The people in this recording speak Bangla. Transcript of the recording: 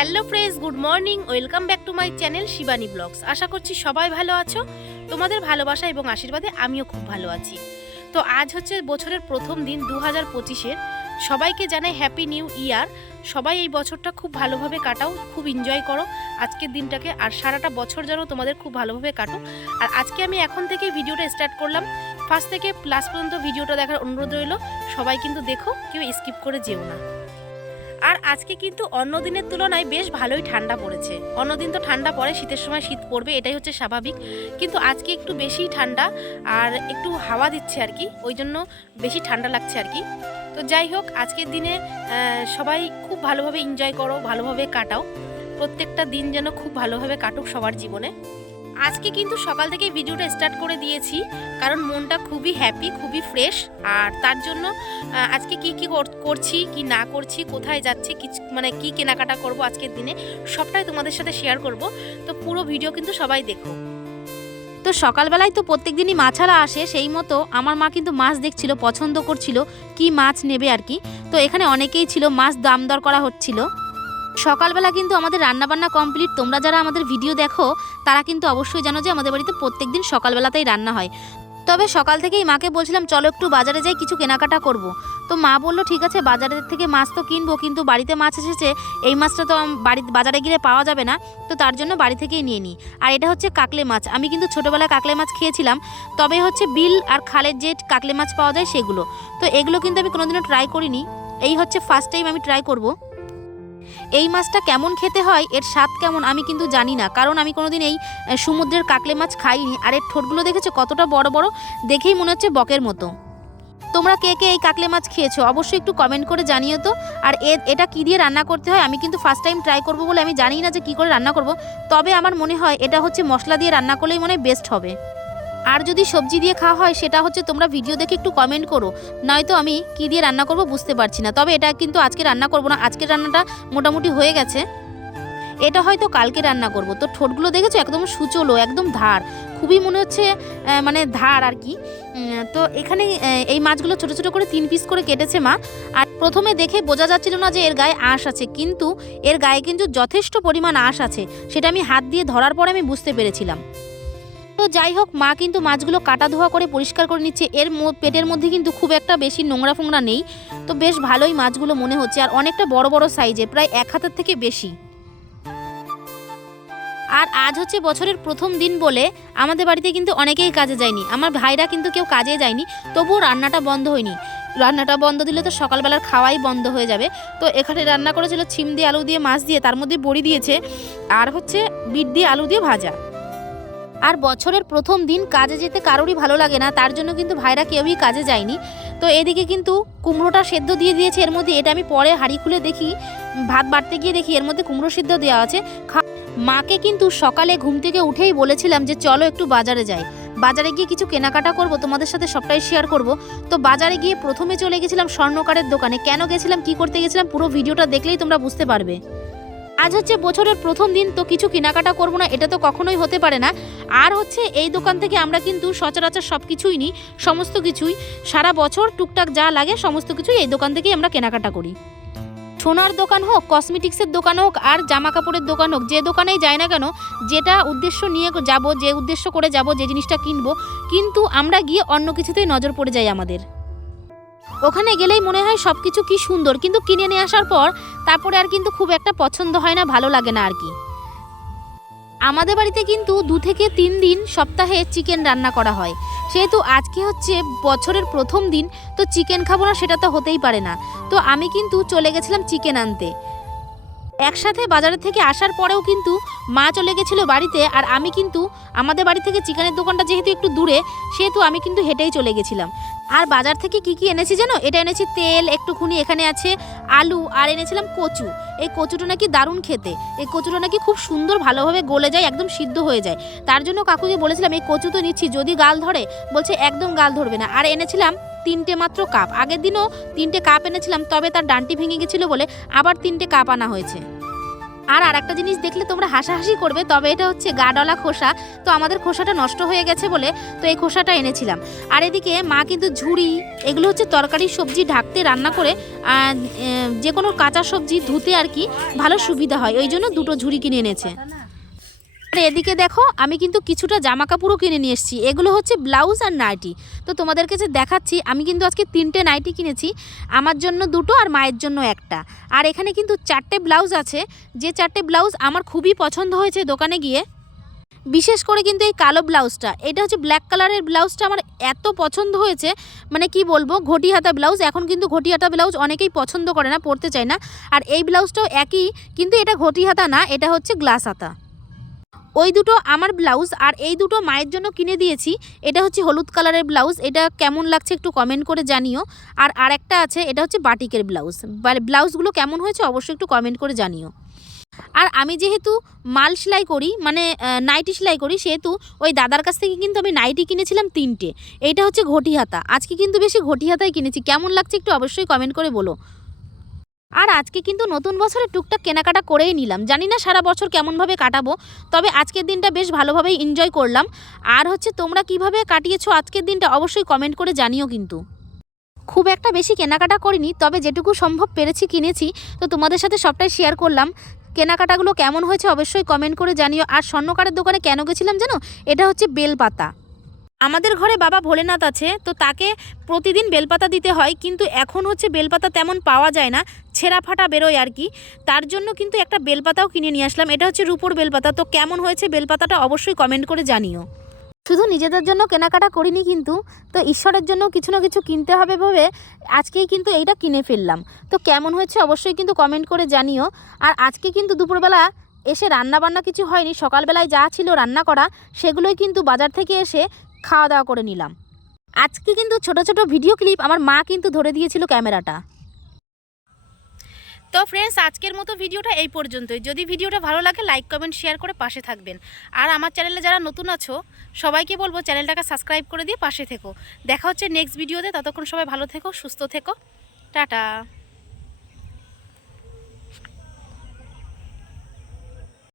Hello friends good morning welcome back to my channel Shivani blogs আশা করছি সবাই ভালো আছো। তোমাদের ভালোবাসা এবং আশীর্বাদে আমিও খুব ভালো আছি। তো আজ হচ্ছে বছরের প্রথম দিন দু হাজার পঁচিশের। সবাইকে জানাই হ্যাপি নিউ ইয়ার সবাই এই বছরটা খুব ভালোভাবে কাটাও, খুব এনজয় করো। আজকের দিনটাকে আর সারাটা বছর যেন তোমাদের খুব ভালোভাবে কাটো আর আজকে আমি এখন থেকে ভিডিওটা স্টার্ট করলাম। ফার্স্ট থেকে প্লাস পর্যন্ত ভিডিওটা দেখার অনুরোধ রইল। সবাই কিন্তু দেখো, কেউ স্কিপ করে যেও না। আর আজকে কিন্তু অন্য দিনের তুলনায় বেশ ভালোই ঠান্ডা পড়েছে। অন্যদিন তো ঠান্ডা পড়ে, শীতের সময় শীত পড়বে, এটাই হচ্ছে স্বাভাবিক। কিন্তু আজকে একটু বেশি ঠান্ডা আর একটু হাওয়া দিচ্ছে আর কি, ওই জন্য বেশি ঠান্ডা লাগছে আর কি। তো যাই হোক, আজকের দিনে সবাই খুব ভালোভাবে এনজয় করো, ভালোভাবে কাটাও। প্রত্যেকটা দিন যেন খুব ভালোভাবে কাটুক সবার জীবনে। আজকে কিন্তু সকাল থেকে ভিডিওটা স্টার্ট করে দিয়েছি, কারণ মনটা খুবই হ্যাপি খুবই ফ্রেশ আর তার জন্য আজকে কি কি কর- করছি, কি না করছি, কোথায় যাচ্ছি কি মানে কি কেনাকাটা করব আজকের দিনে, সবটাই তোমাদের সাথে শেয়ার করব। তো পুরো ভিডিও কিন্তু সবাই দেখো। তো সকালবেলায় তো প্রত্যেক দিনই মাছালা আসে, সেই মতো আমার মা কিন্তু মাছ দেখছিল, পছন্দ করছিল, কি মাছ নেবে আর কি। তো এখানে অনেকেই ছিল, মাছ দাম দর করা হচ্ছিল। সকালবেলা কিন্তু আমাদের রান্নাবান্না কমপ্লিট। তোমরা যারা আমাদের ভিডিও দেখো, তারা কিন্তু অবশ্যই জানো যে আমাদের বাড়িতে প্রত্যেক দিন সকালবেলাতেই রান্না হয়। তবে সকাল থেকেই মাকে বলছিলাম, চলো একটু বাজারে যাই, কিছু কেনাকাটা করব। তো মা বলল, ঠিক আছে বাজারের থেকে মাছ তো কিনবো, কিন্তু বাড়িতে মাছ এসেছে, এই মাছটা তো বাড়ি বাজারে গিয়ে পাওয়া যাবে না, তো তার জন্য বাড়ি থেকেই নিয়ে নিই আর এটা হচ্ছে কাকলে মাছ। আমি কিন্তু ছোটোবেলায় কাকলে মাছ খেয়েছিলাম, তবে হচ্ছে বিল আর খালের যে কাকলে মাছ পাওয়া যায় সেগুলো। তো এগুলো কিন্তু আমি কোনোদিনও ট্রাই করিনি। এই হচ্ছে ফার্স্ট টাইম আমি ট্রাই করব। এই মাছটা কেমন খেতে হয়, এর স্বাদ কেমন আমি কিন্তু জানি না। কারণ আমি কোনোদিন এই সমুদ্রের কাকলে মাছ খাইনি। আর এর ঠোঁটগুলো দেখেছ? কতটা বড় বড়? দেখেই মনে হচ্ছে বকের মতো। তোমরা কে কে এই কাকলে মাছ খেয়েছো? অবশ্যই একটু কমেন্ট করে জানিও তো। আর এটা কী দিয়ে রান্না করতে হয়? আমি কিন্তু ফার্স্ট টাইম ট্রাই করব বলে আমি জানি না যে কি করে রান্না করব। তবে আমার মনে হয় এটা হচ্ছে মশলা দিয়ে রান্না করলেই মনে হয় বেস্ট হবে। আর যদি সবজি দিয়ে খাওয়া হয়, সেটা হচ্ছে তোমরা ভিডিও দেখে একটু কমেন্ট করো। নয়তো আমি কি দিয়ে রান্না করব বুঝতে পারছি না। তবে এটা কিন্তু আজকে রান্না করব না। আজকের রান্নাটা মোটামুটি হয়ে গেছে। এটা হয়তো কালকে রান্না করব। তো ঠোঁটগুলো দেখেছ? একদম সুচলো, একদম ধার। খুবই মনে হচ্ছে মানে ধার আর কি। তো এখানে এই মাছগুলো ছোট ছোট করে তিন পিস করে কেটেছে মা। আর প্রথমে দেখে বোঝা যাচ্ছিল না যে এর গায়ে আঁশ আছে। কিন্তু এর গায়ে কিন্তু যথেষ্ট পরিমাণ আঁশ আছে। সেটা আমি হাত দিয়ে ধরার পরে আমি বুঝতে পেরেছিলাম। তো যাই হোক, মা কিন্তু মাছগুলো কাটা ধোয়া করে পরিষ্কার করে নিচ্ছে। এর পেটের মধ্যে কিন্তু খুব একটা বেশি নোংরা ফোংরা নেই। তো বেশ ভালোই মাছগুলো মনে হচ্ছে, আর অনেকটা বড় বড় সাইজে প্রায় এক হাতের থেকে বেশি। আর আজ হচ্ছে বছরের প্রথম দিন বলে আমাদের বাড়িতে কিন্তু অনেকেই কাজে যায়নি। আমার ভাইরা কিন্তু কেউ কাজে যায়নি, তবুও রান্নাটা বন্ধ হয়নি। রান্নাটা বন্ধ দিলে তো সকালবেলার খাওয়াই বন্ধ হয়ে যাবে। তো এখানে রান্না করেছিল ছিম দিয়ে আলু দিয়ে, মাছ দিয়ে, তার মধ্যে বড়ি দিয়েছে, আর হচ্ছে বিট দিয়ে আলু দিয়ে ভাজা। আর বছরের প্রথম দিন কাজে যেতে কারোরই ভালো লাগে না, তার জন্য কিন্তু ভাইরা কেউই কাজে যায়নি। তো এদিকে কিন্তু কুমড়োটা সেদ্ধ দিয়ে দিয়েছে, এর মধ্যে এটা আমি পরে হাঁড়ি খুলে দেখি, ভাত বাড়তে গিয়ে দেখি এর মধ্যে কুমড়ো সিদ্ধ দেওয়া আছে। মাকে কিন্তু সকালে ঘুম থেকে উঠেই বলেছিলাম যে চলো একটু বাজারে যাই। বাজারে গিয়ে কিছু কেনাকাটা করব, তোমাদের সাথে সবটাই শেয়ার করব। তো বাজারে গিয়ে প্রথমে চলে গেছিলাম স্বর্ণকারের দোকানে। কেন গেছিলাম, কি করতে গেছিলাম, পুরো ভিডিওটা দেখলেই তোমরা বুঝতে পারবে। আজ হচ্ছে বছরের প্রথম দিন, তো কিছু কেনাকাটা করব না, এটা তো কখনোই হতে পারে না। আর হচ্ছে, এই দোকান থেকে আমরা কিন্তু সচরাচর সব কিছুই নিই, সমস্ত কিছুই। সারা বছর টুকটাক যা লাগে, সমস্ত কিছুই এই দোকান থেকেই আমরা কেনাকাটা করি। সোনার দোকান হোক, কসমেটিক্সের দোকান হোক, আর জামা কাপড়ের দোকান হোক, যে দোকানেই যায় না কেন, যেটা উদ্দেশ্য নিয়ে যাব, যে উদ্দেশ্য করে যাব, যে জিনিসটা কিনবো, কিন্তু আমরা গিয়ে অন্য কিছুতেই নজর পড়ে যাই আমাদের। ওখানে গেলেই মনে হয় সব কিছু কি সুন্দর, কিন্তু কিনে নিয়ে আসার পর তারপরে আর কিন্তু খুব একটা পছন্দ হয় না, ভালো লাগে না আর কি। আমাদের বাড়িতে কিন্তু দু থেকে তিন দিন সপ্তাহে চিকেন রান্না করা হয়। সেহেতু আজকে হচ্ছে বছরের প্রথম দিন, তো চিকেন খাব না সেটা তো হতেই পারে না। তো আমি কিন্তু চলে গেছিলাম চিকেন আনতে। একসাথে বাজারের থেকে আসার পরেও কিন্তু মা চলে গেছিল বাড়িতে, আর আমি কিন্তু আমাদের বাড়ি থেকে চিকেনের দোকানটা যেহেতু একটু দূরে, সেহেতু আমি কিন্তু হেঁটেই চলে গেছিলাম। আর বাজার থেকে কি কি এনেছি জানো? এটা এনেছি তেল, একটুখানি এখানে আছে আলু, আর এনেছিলাম কচু। এই কচুটা নাকি দারুণ খেতে। এই কচুটা নাকি খুব সুন্দর ভালোভাবে গলে যায়, একদম সিদ্ধ হয়ে যায়। তার জন্য কাকুকে বলেছিলাম, এই কচু তো নিচ্ছি, যদি গাল ধরে, বলছে, একদম গাল ধরবে না। আর এনেছিলাম তিনটে মাত্র কাপ। আগের দিনও তিনটে কাপ এনেছিলাম, তবে তার ডান্টি ভেঙে গেছিল বলে আবার তিনটে কাপ আনা হয়েছে। আর আরেকটা জিনিস দেখলে তোমরা হাসাহাসি করবে, তবে এটা হচ্ছে গাডলা খোসা। তো আমাদের খোসাটা নষ্ট হয়ে গেছে বলে তো এই খোসাটা এনেছিলাম। আর এদিকে মা কিন্তু ঝুড়ি, এগুলো হচ্ছে তরকারি সবজি ঢাকতে রান্না করে যে কোনো কাঁচা সবজি ধুতে আর কি ভালো সুবিধা হয়। ওই জন্য দুটো ঝুড়ি কিনে এনেছে। আর এদিকে দেখো, আমি কিন্তু কিছুটা জামা কাপড়ও কিনে নিয়ে এসেছি। এগুলো হচ্ছে ব্লাউজ আর নাইটি। তো তোমাদেরকে যে দেখাচ্ছি, আমি কিন্তু আজকে তিনটে নাইটি কিনেছি, আমার জন্য দুটো আর মায়ের জন্য একটা। আর এখানে কিন্তু চারটে ব্লাউজ আছে, যে চারটে ব্লাউজ আমার খুবই পছন্দ হয়েছে দোকানে গিয়ে। বিশেষ করে কিন্তু এই কালো ব্লাউজটা, এটা হচ্ছে ব্ল্যাক কালারের ব্লাউজটা আমার এত পছন্দ হয়েছে মানে কি বলব ঘটি হাতা ব্লাউজ, এখন কিন্তু ঘটি হাতা ব্লাউজ অনেকেই পছন্দ করে না, পরতে চায় না। আর এই ব্লাউজটাও একই, কিন্তু এটা ঘটি হাতা না, এটা হচ্ছে গ্লাস হাতা। ওই দুটো আমার ব্লাউজ আর এই দুটো মায়ের জন্য কিনে দিয়েছি। এটা হচ্ছে হলুদ কালারের ব্লাউজ। এটা কেমন লাগছে একটু কমেন্ট করে জানিও। আর আরেকটা আছে, এটা হচ্ছে বাটিকের ব্লাউজ। বা- ব্লাউজগুলো কেমন হয়েছে অবশ্যই একটু কমেন্ট করে জানিও। আর আমি যেহেতু মাল সেলাই করি মানে নাইটি সেলাই করি, সেহেতু ওই দাদার কাছ থেকে কিন্তু আমি নাইটি কিনেছিলাম তিনটে। এইটা হচ্ছে ঘটি হাতা আজকে কিন্তু বেশি ঘটি হাতাই কিনেছি। কেমন লাগছে একটু অবশ্যই কমেন্ট করে বলো। আর আজকে কিন্তু নতুন বছরে টুকটাক কেনাকাটা করেই নিলাম। জানি না সারা বছর কেমনভাবে কাটাবো, তবে আজকের দিনটা বেশ ভালোভাবেই এনজয় করলাম। আর হচ্ছে তোমরা কীভাবে কাটিয়েছো আজকের দিনটা অবশ্যই কমেন্ট করে জানিও কিন্তু। খুব একটা বেশি কেনাকাটা করিনি, তবে যেটুকু সম্ভব পেরেছি কিনেছি, তো তোমাদের সাথে সবটাই শেয়ার করলাম। কেনাকাটাগুলো কেমন হয়েছে অবশ্যই কমেন্ট করে জানিও। আর স্বর্ণকারের দোকানে কেন গেছিলাম জানো? এটা হচ্ছে বেলপাতা। আমাদের ঘরে বাবা ভোলেনাথ আছে, তো তাকে প্রতিদিন বেলপাতা দিতে হয়, কিন্তু এখন হচ্ছে বেলপাতা তেমন পাওয়া যায় না, ছেঁড়া ফাটা বেরোয় আর কি। তার জন্য কিন্তু একটা বেলপাতাও কিনে নিয়ে আসলাম, এটা হচ্ছে রূপোর বেলপাতা, তো কেমন হয়েছে বেলপাতাটা অবশ্যই কমেন্ট করে জানিও। শুধু নিজেদের জন্য কেনাকাটা করিনি কিন্তু, তো ঈশ্বরের জন্য কিছু না কিছু কিনতে হবে ভেবে আজকেই কিন্তু এইটা কিনে ফেললাম। তো কেমন হয়েছে অবশ্যই কিন্তু কমেন্ট করে জানিও। আর আজকে কিন্তু দুপুরবেলা এসে রান্না বান্না কিছু হয়নি, সকালবেলায় যা ছিল রান্না করা, সেগুলোই কিন্তু বাজার থেকে এসে খাওয়া দাওয়া করে নিলাম। আজকে কিন্তু ছোট ছোট ভিডিও ক্লিপ আমার মা কিন্তু ধরে দিয়েছিল ক্যামেরাটা। তো ফ্রেন্ডস আজকের মতো ভিডিওটা এই পর্যন্তই। যদি ভিডিওটা ভালো লাগে লাইক কমেন্ট শেয়ার করে পাশে থাকবেন। আর আমার চ্যানেলে যারা নতুন আছো, সবাইকে বলব চ্যানেলটাকে সাবস্ক্রাইব করে দিয়ে পাশে থেকো। দেখা হচ্ছে নেক্সট ভিডিওতে ততক্ষণ সবাই ভালো থেকো, সুস্থ থেকো। টাটা।